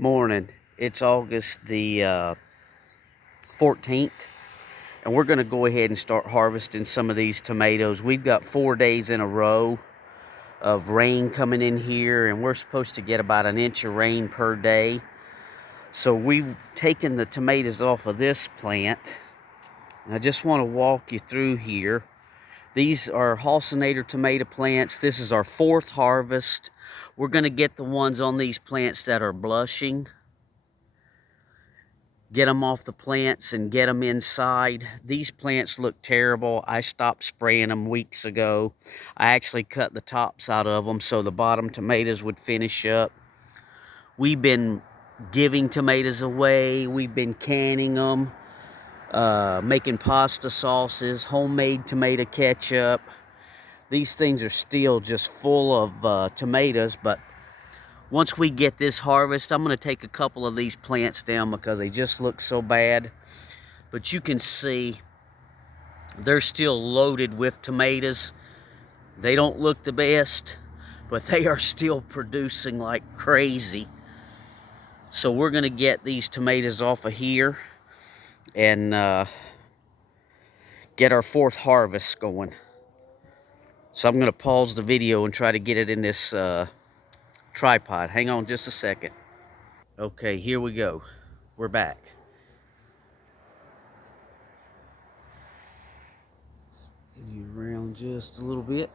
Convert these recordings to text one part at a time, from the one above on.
Morning. It's August the 14th, and we're going to go ahead and start harvesting some of these tomatoes. We've got 4 days in a row of rain coming in here, and we're supposed to get about an inch of rain per day. So we've taken the tomatoes off of this plant, and I just want to walk you through here. These are Hossinator tomato plants. This is our 4th harvest. We're going to get the ones on these plants that are blushing, get them off the plants and get them inside. These plants look terrible. I stopped spraying them weeks ago. I actually cut the tops out of them so the bottom tomatoes would finish up. We've been giving tomatoes away. We've been canning them, making pasta sauces, homemade tomato ketchup. These things are still just full of tomatoes, but once we get this harvest, I'm going to take a couple of these plants down because they just look so bad. But you can see they're still loaded with tomatoes. They don't look the best, but they are still producing like crazy. So we're going to get these tomatoes off of here and get our 4th harvest going. So I'm going to pause the video and try to get it in this tripod. Hang on just a second. Okay, here we go. We're back. Spin you around just a little bit.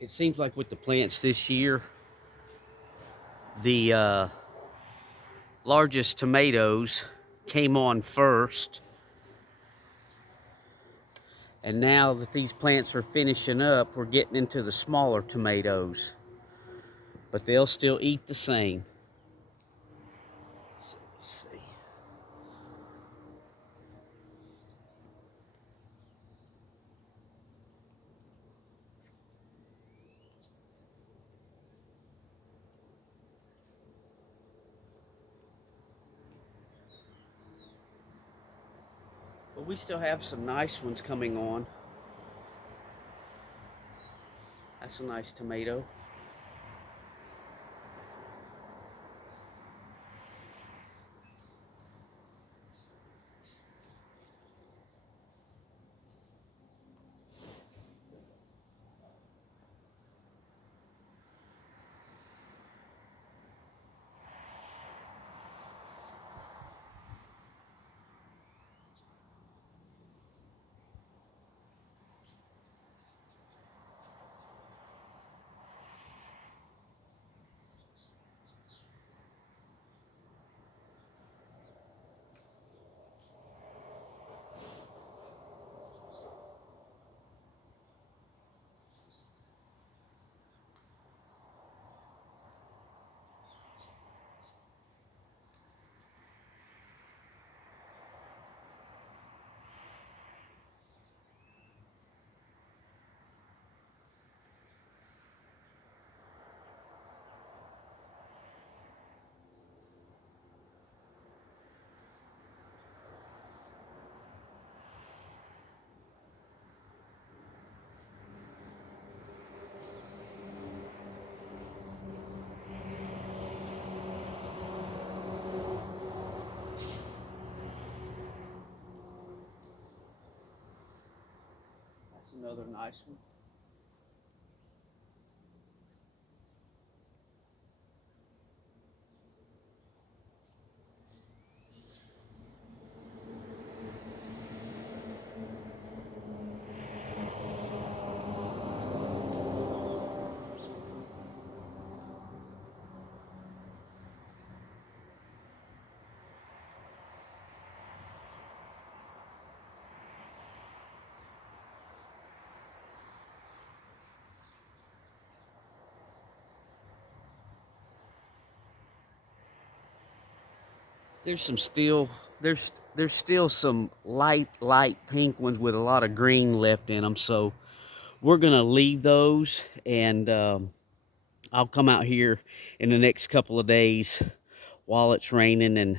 It seems like with the plants this year, the largest tomatoes came on first, and now that these plants are finishing up, we're getting into the smaller tomatoes, but they'll still eat the same. So let's see. But we still have some nice ones coming on. That's a nice tomato. That's another nice one. There's some still there's still some light pink ones with a lot of green left in them, so we're gonna leave those, and I'll come out here in the next couple of days while it's raining, and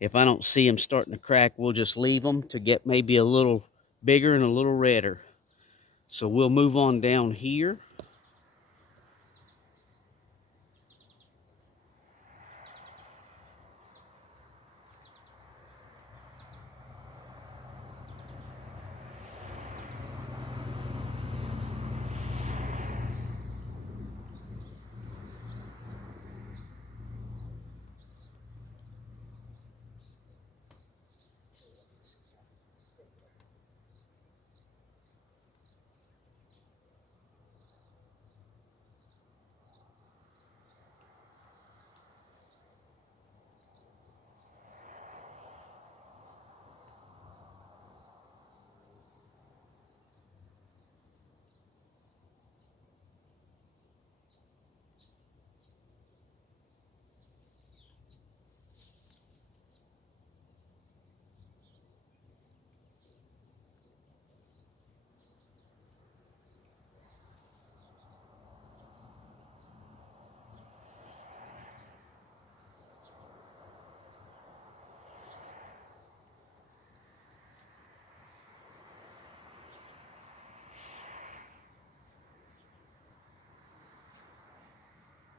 if I don't see them starting to crack, we'll just leave them to get maybe a little bigger and a little redder. So we'll move on down here.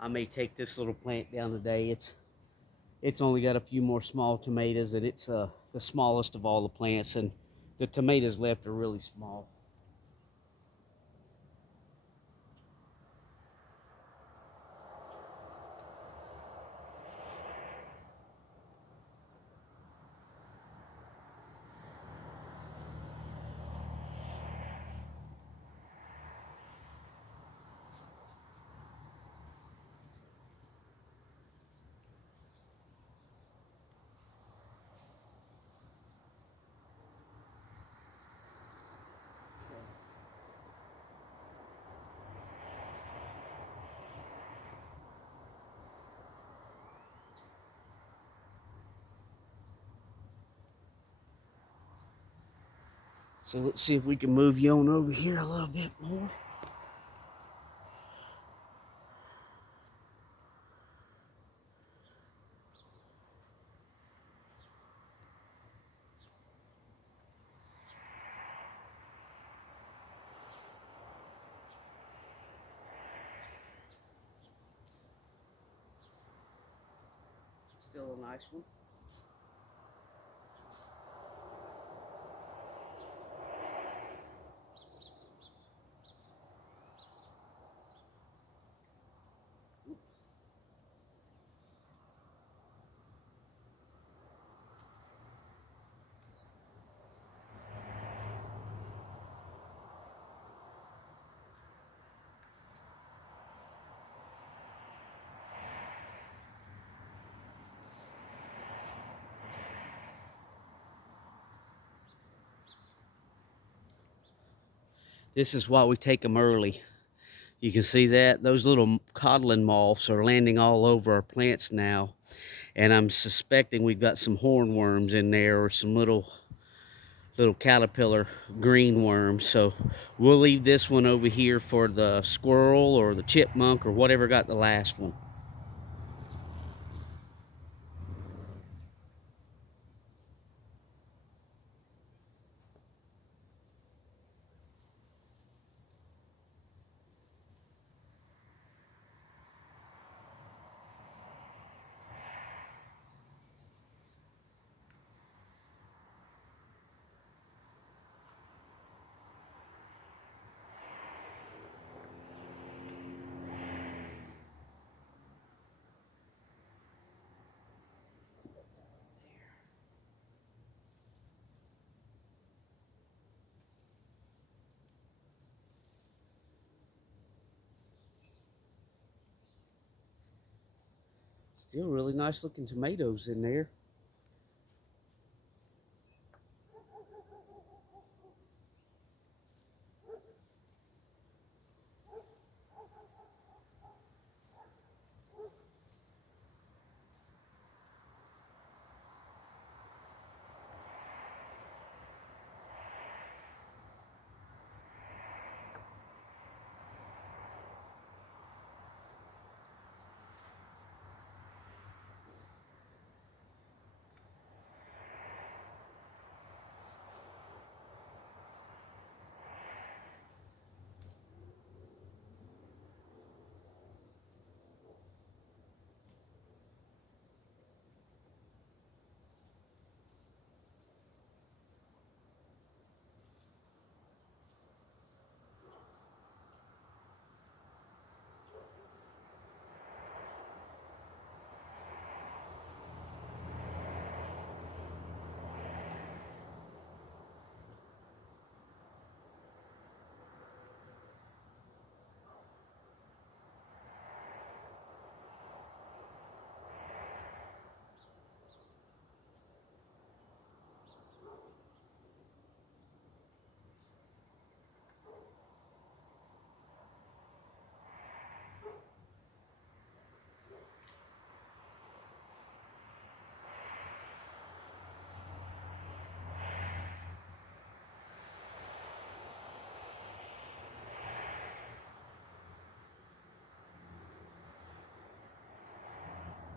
I may take this little plant down today. It's only got a few more small tomatoes, and it's the smallest of all the plants, and the tomatoes left are really small. So let's see if we can move you on over here a little bit more. Still a nice one. This is why we take them early. You can see that those little codlin moths are landing all over our plants now, and I'm suspecting we've got some hornworms in there, or some little caterpillar green worms. So we'll leave this one over here for the squirrel or the chipmunk or whatever got the last one. Still really nice looking tomatoes in there.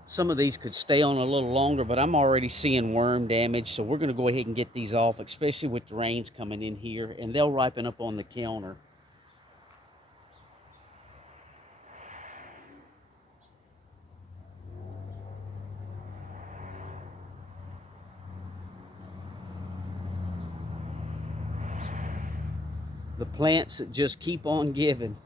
Some of these could stay on a little longer, but I'm already seeing worm damage, so we're going to go ahead and get these off, especially with the rains coming in here, and they'll ripen up on the counter. The plants that just keep on giving.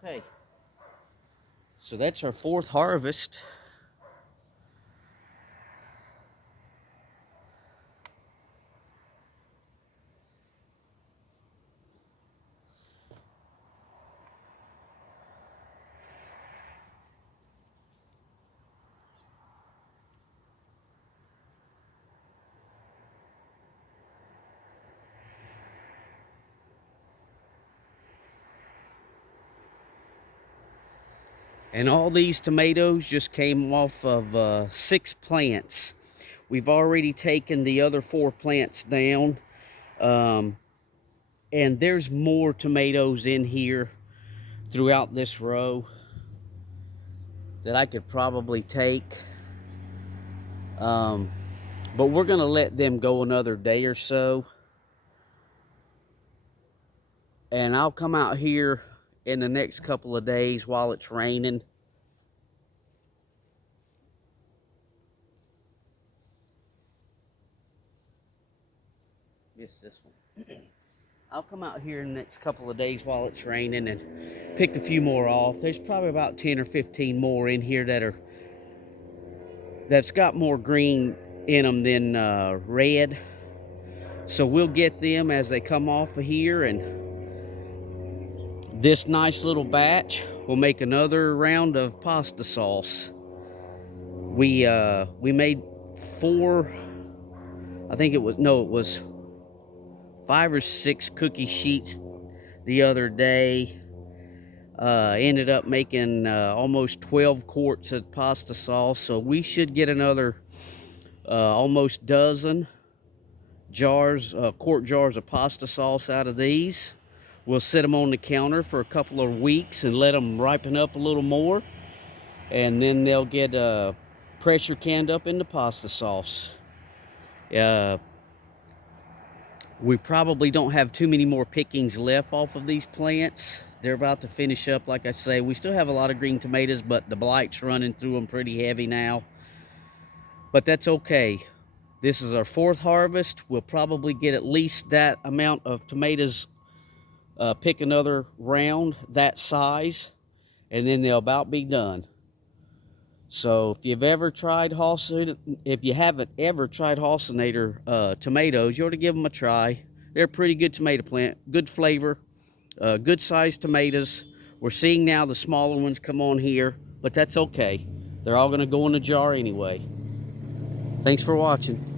Okay, so that's our fourth harvest. And all these tomatoes just came off of 6 plants. We've already taken the other 4 plants down. And there's more tomatoes in here throughout this row that I could probably take. But we're going to let them go another day or so. And I'll come out here in the next couple of days while it's raining. Yes, this one. I'll come out here in the next couple of days while it's raining and pick a few more off. There's probably about 10 or 15 more in here that's got more green in them than red. So we'll get them as they come off of here, and this nice little batch will make another round of pasta sauce. We made 4, I think it was 5 or 6 cookie sheets the other day. Ended up making almost 12 quarts of pasta sauce, so we should get another almost dozen jars, quart jars of pasta sauce out of these. We'll set them on the counter for a couple of weeks and let them ripen up a little more, and then they'll get pressure canned up into pasta sauce. We probably don't have too many more pickings left off of these plants. They're about to finish up, like I say. We still have a lot of green tomatoes, but the blight's running through them pretty heavy now. But that's okay. This is our 4th harvest. We'll probably get at least that amount of tomatoes, pick another round that size, and then they'll about be done. So if you haven't ever tried Hossinator tomatoes, you ought to give them a try. They're a pretty good tomato plant, good flavor, good sized tomatoes. We're seeing now the smaller ones come on here, but that's okay. They're all going to go in a jar anyway. Thanks for watching.